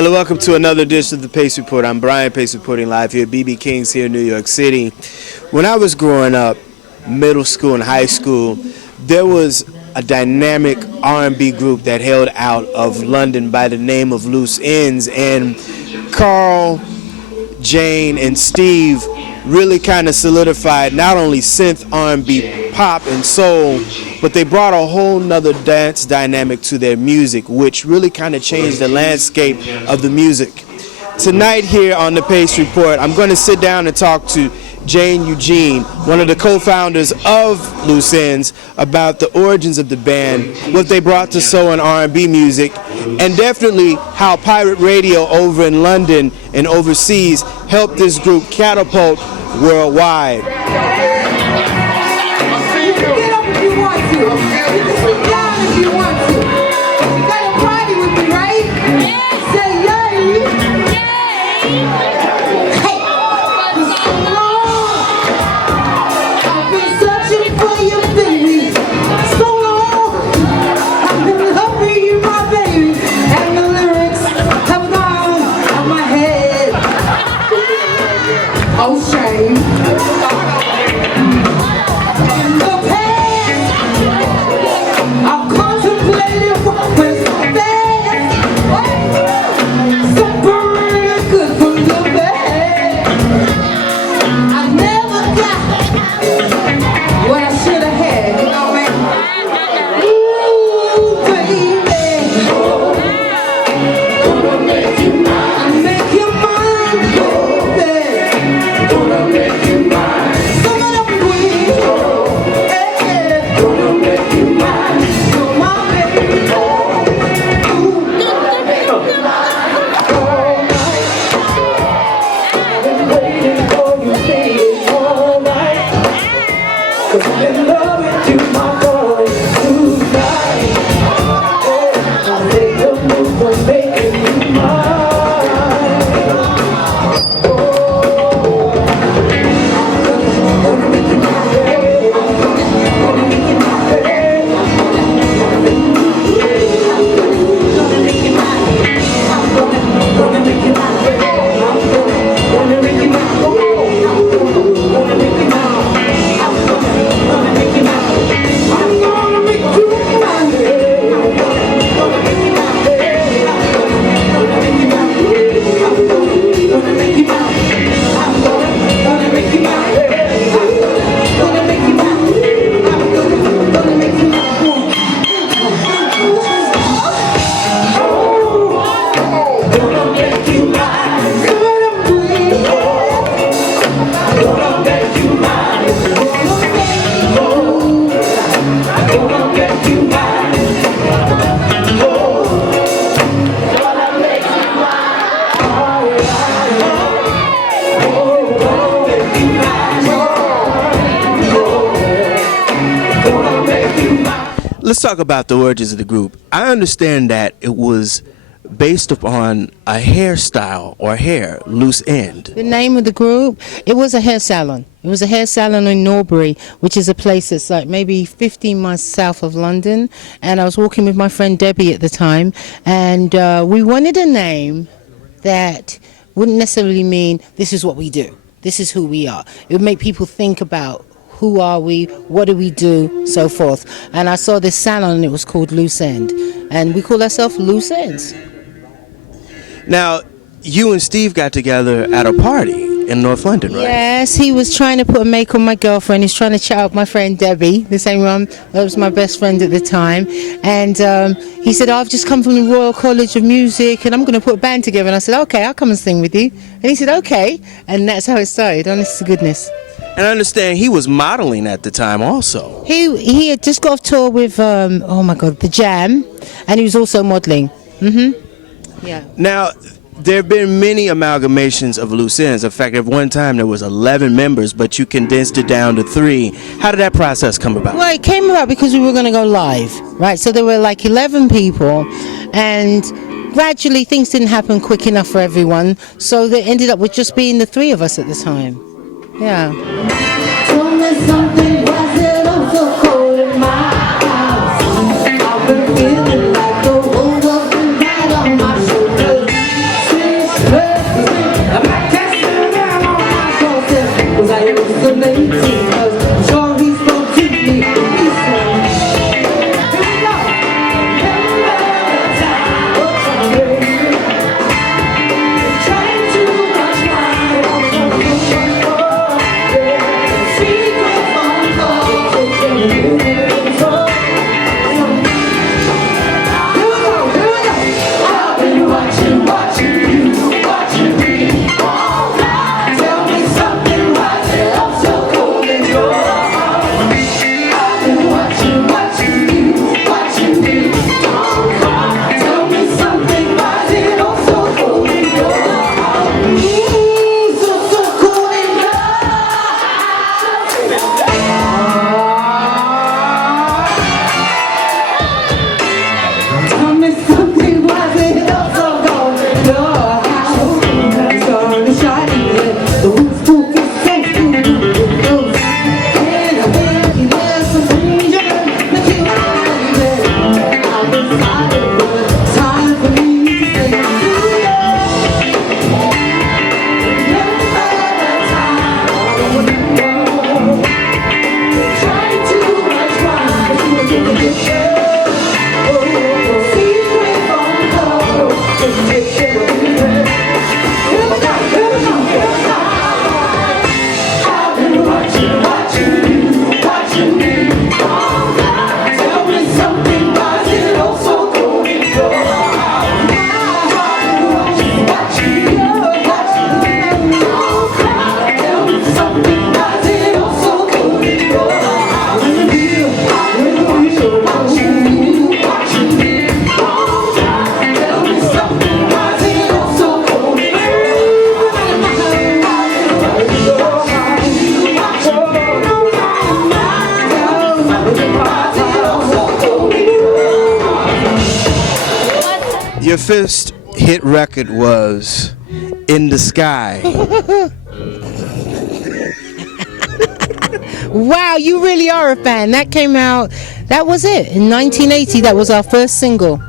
Hello, welcome to another edition of the Pace Report. I'm Brian Pace reporting live here at BB King's here in New York City. When I was growing up, middle school and high school, there was a dynamic R&B group that hailed out of London by the name of Loose Ends, and Carl, Jane, and Steve really kind of solidified not only synth R&B, pop, and soul, but they brought a whole nother dance dynamic to their music, which really kind of changed the landscape of the music. Tonight here on the Pace Report, I'm going to sit down and talk to Jane Eugene, one of the co-founders of Loose Ends, about the origins of the band, what they brought to soul and R&B music, and definitely how pirate radio over in London and overseas helped this group catapult worldwide. Get up if you want to. You can sit down if you want to. You got a party with me, right? Say yay. Hey, for so long, I've been searching for you, baby. So long, I've been loving you, my baby. And the lyrics have gone out my head. Oh, shame. Let's talk about the origins of the group. I understand that it was based upon a hairstyle or hair, loose end. The name of the group, it was a hair salon. It was a hair salon in Norbury, which is a place that's like maybe 15 miles south of London. And I was walking with my friend Debbie at the time, and we wanted a name that wouldn't necessarily mean this is what we do, this is who we are. It would make people think about who are we, what do we do, so forth. And I saw this salon and it was called Loose End. And we call ourselves Loose Ends. Now, you and Steve got together at a party in North London, right? Yes, he was trying to put a make on my girlfriend. He's trying to chat up my friend Debbie, the same one that was my best friend at the time. And he said, I've just come from the Royal College of Music and I'm going to put a band together. And I said, okay, I'll come and sing with you. And he said, okay. And that's how it started, honest to goodness. And I understand he was modeling at the time also. He had just got off tour with, The Jam, and he was also modeling. Yeah. Now, there have been many amalgamations of Loose Ends. In fact, at one time there was 11 members, but you condensed it down to 3. How did that process come about? Well, it came about because we were going to go live, right? So there were like 11 people, and gradually things didn't happen quick enough for everyone, so they ended up with just being the 3 of us at the time. Yeah. Tell me something, was it also cold in my house? I've been feeling like the world was right on my shoulders. first hit record was In the Sky. Wow, you really are a fan. That came out, that was it. In 1980, that was our first single.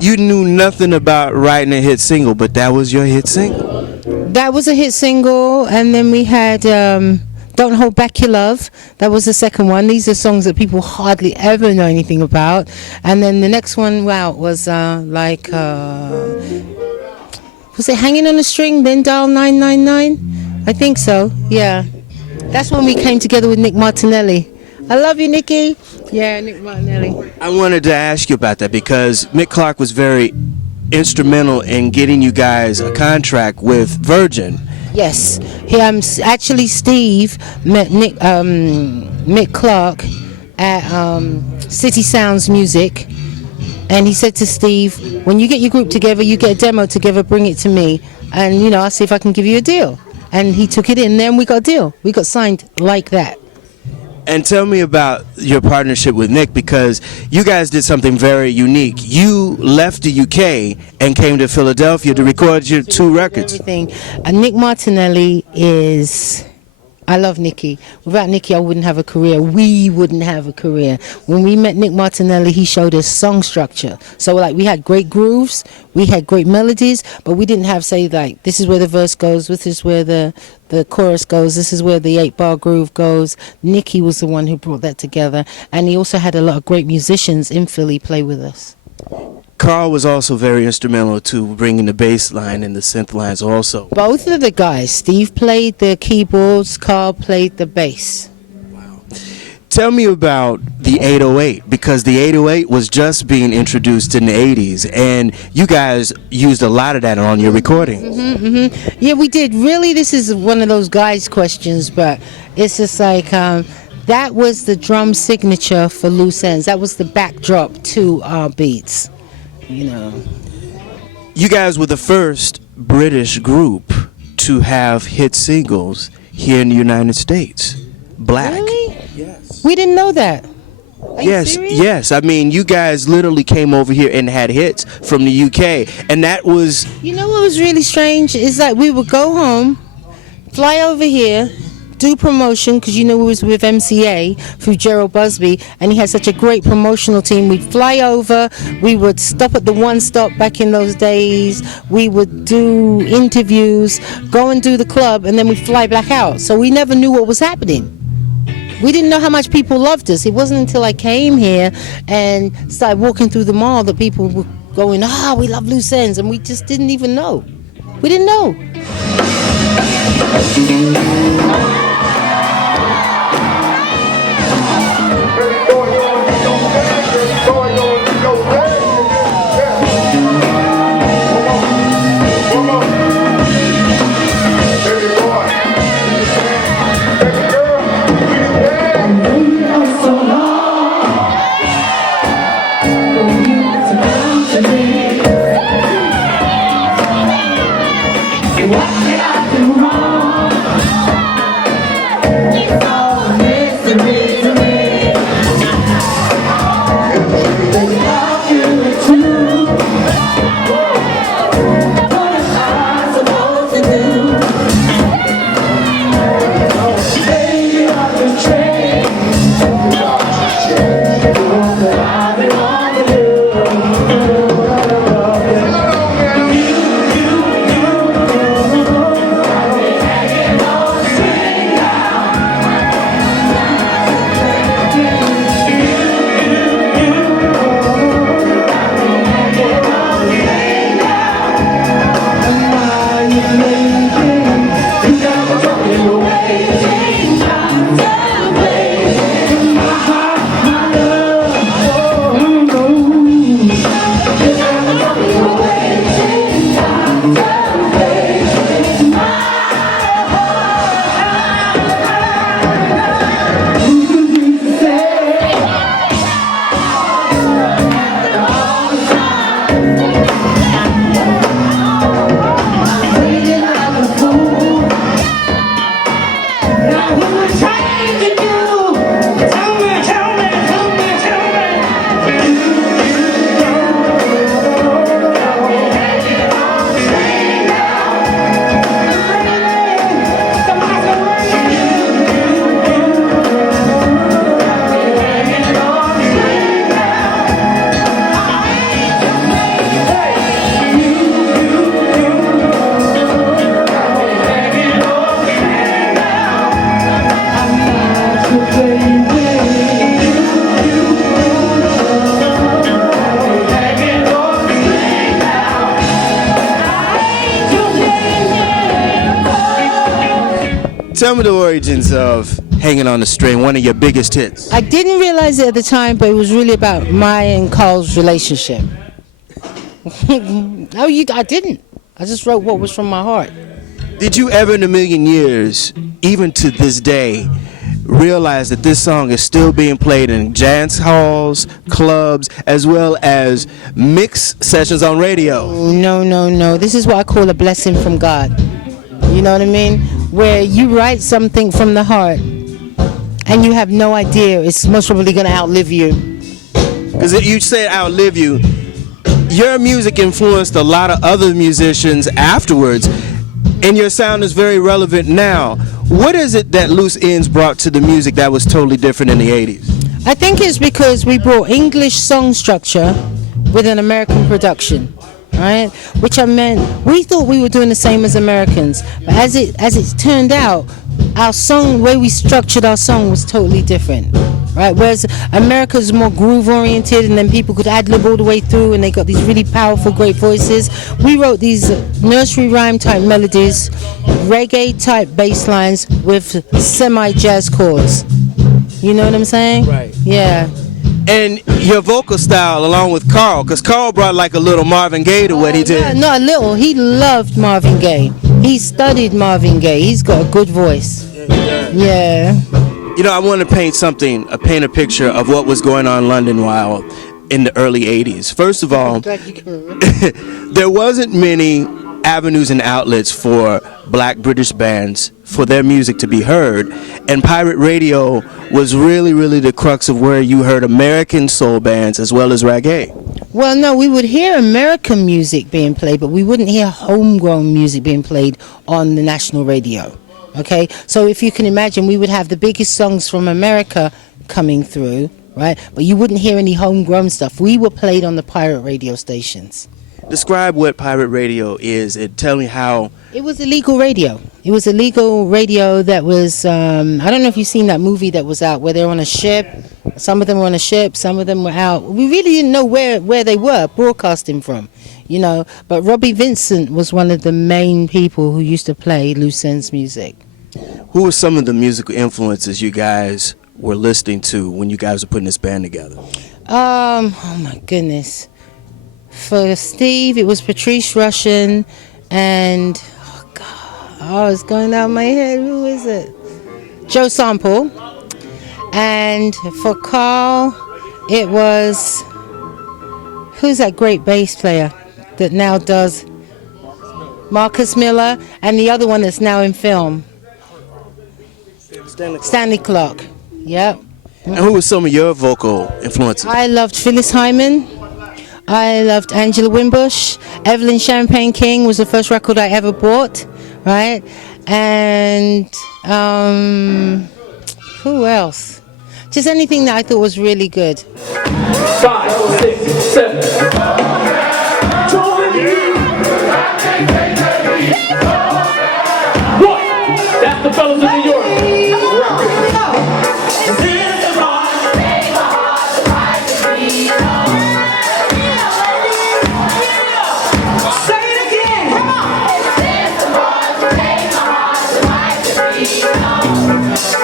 You knew nothing about writing a hit single, but that was your hit single. That was a hit single, and then we had Don't Hold Back Your Love. That was the second one. These are songs that people hardly ever know anything about. And then the next one, wow, was was it Hanging on a String, then Dial 999? I think so, yeah. That's when we came together with Nick Martinelli. I love you, Nicky. Yeah, Nick Martinelli. I wanted to ask you about that because Mick Clark was very instrumental in getting you guys a contract with Virgin. Yes, actually Steve met Mick Clark at City Sounds Music, and he said to Steve, when you get your group together, you get a demo together, bring it to me, and I'll see if I can give you a deal. And he took it in there and we got a deal. We got signed like that. And tell me about your partnership with Nick, because you guys did something very unique. You left the UK and came to Philadelphia to record your 2 records. Everything. And Nick Martinelli is... I love Nicky. Without Nicky, I wouldn't have a career. We wouldn't have a career. When we met Nick Martinelli, he showed us song structure. So, we had great grooves, we had great melodies, but we didn't have, say, this is where the verse goes, this is where the chorus goes, this is where the 8-bar groove goes. Nicky was the one who brought that together. And he also had a lot of great musicians in Philly play with us. Carl was also very instrumental to bringing the bass line and the synth lines also. Both of the guys. Steve played the keyboards, Carl played the bass. Wow. Tell me about the 808, because the 808 was just being introduced in the 80s, and you guys used a lot of that on your recordings. Yeah, we did. Really, this is one of those guys' questions, but it's just that was the drum signature for Loose Ends. That was the backdrop to our beats. You guys were the first British group to have hit singles here in the United States. Black. Really? Yes. We didn't know that. Are you serious? Yes. I mean, you guys literally came over here and had hits from the UK, and that was... You know what was really strange is that we would go home, fly over here, do promotion, because we was with MCA through Gerald Busby, and he had such a great promotional team. We'd fly over, we would stop at the One Stop back in those days, we would do interviews, go and do the club, and then we'd fly back out. So we never knew what was happening. We didn't know how much people loved us. It wasn't until I came here and started walking through the mall that people were going, we love Loose Ends, and we just didn't even know. We didn't know. What did I do wrong? Tell me the origins of Hanging on the String, one of your biggest hits. I didn't realize it at the time, but it was really about my and Carl's relationship. I didn't. I just wrote what was from my heart. Did you ever in a million years, even to this day, realize that this song is still being played in dance halls, clubs, as well as mix sessions on radio? No, no, no. This is what I call a blessing from God. You know what I mean? Where you write something from the heart and you have no idea it's most probably going to outlive you. Because you said outlive you. Your music influenced a lot of other musicians afterwards, and your sound is very relevant now. What is it that Loose Ends brought to the music that was totally different in the 80s? I think it's because we brought English song structure with an American production, right? Which I meant, we thought we were doing the same as Americans, but as it turned out, our song, the way we structured our song was totally different, right? Whereas America's more groove oriented, and then people could ad-lib all the way through, and they got these really powerful, great voices. We wrote these nursery rhyme type melodies, reggae type bass lines with semi-jazz chords. You know what I'm saying? Right. Yeah. And your vocal style, along with Carl, because Carl brought like a little Marvin Gaye to what he did. Not a little. He loved Marvin Gaye. He studied Marvin Gaye. He's got a good voice. Yeah. You know, I want to paint a picture of what was going on in London while in the early 80s. First of all, there wasn't many avenues and outlets for black British bands for their music to be heard, and pirate radio was really, really the crux of where you heard American soul bands as well as reggae. Well, no, we would hear American music being played, but we wouldn't hear homegrown music being played on the national radio. Okay, so if you can imagine, we would have the biggest songs from America coming through, right? But you wouldn't hear any homegrown stuff. We were played on the pirate radio stations. Describe what pirate radio is and tell me how. It was illegal radio. It was illegal radio that was, I don't know if you've seen that movie that was out where they're on a ship. Some of them were on a ship, some of them were out. We really didn't know where they were broadcasting from, you know. But Robbie Vincent was one of the main people who used to play Loose Ends music. Who were some of the musical influences you guys were listening to when you guys were putting this band together? Oh my goodness. For Steve, it was Patrice Rushen and, oh God, oh, it's going out of my head. Who is it? Joe Sample. And for Carl, it was, who's that great bass player that now does? Marcus Miller, and the other one that's now in film. Stanley Clarke. Yep. And who were some of your vocal influences? I loved Phyllis Hyman. I loved Angela Wimbush. Evelyn Champagne King was the first record I ever bought, right? And who else? Just anything that I thought was really good. 5, 6, 7. What? That's the fellas in New York.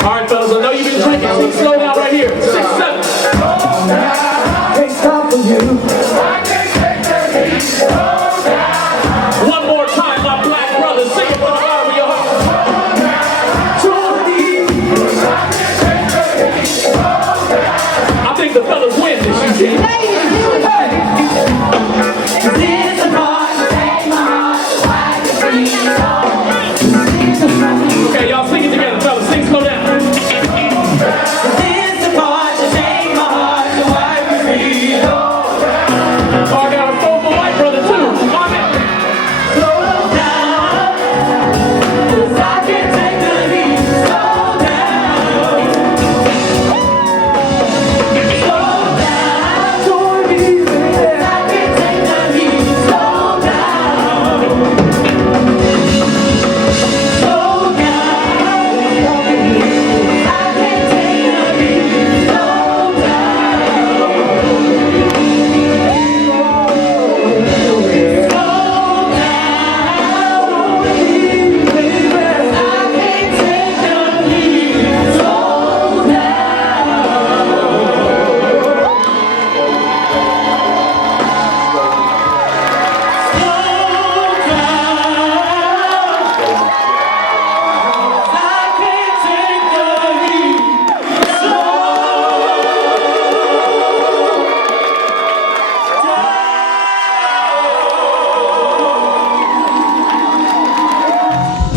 Alright fellas, I know you've been drinking, so slow down right here. 6, 7. Can't stop for you. One more time, my black brothers, sing it for the heart of your heart. I think the fellas win this, Eugene. Okay, y'all sing it together, fellas. Sing slow down. This is the part.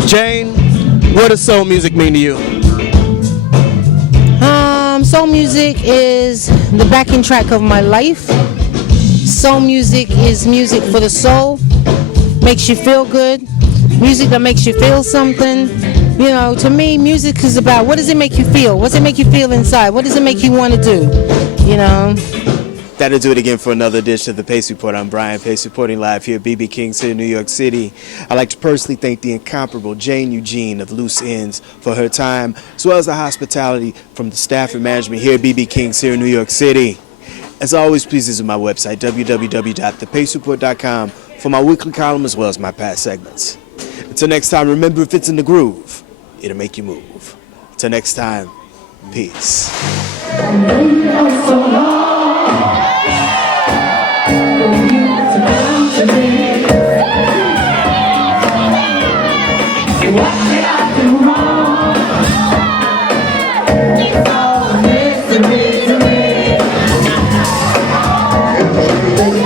Jane, what does soul music mean to you? Soul music is the backing track of my life. Soul music is music for the soul. Makes you feel good. Music that makes you feel something. You know, to me, music is about what does it make you feel? What does it make you feel inside? What does it make you want to do? You know? That'll do it again for another edition of the Pace Report. I'm Brian Pace, reporting live here at BB King's here in New York City. I'd like to personally thank the incomparable Jane Eugene of Loose Ends for her time, as well as the hospitality from the staff and management here at BB King's here in New York City. As always, please visit my website, www.thepacereport.com, for my weekly column as well as my past segments. Until next time, remember, if it's in the groove, it'll make you move. Until next time, peace. What did I do wrong? It's all a mystery to me.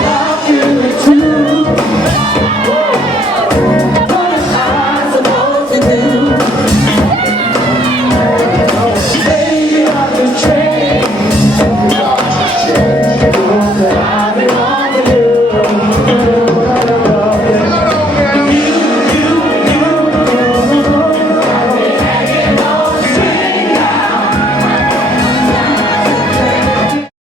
Love you.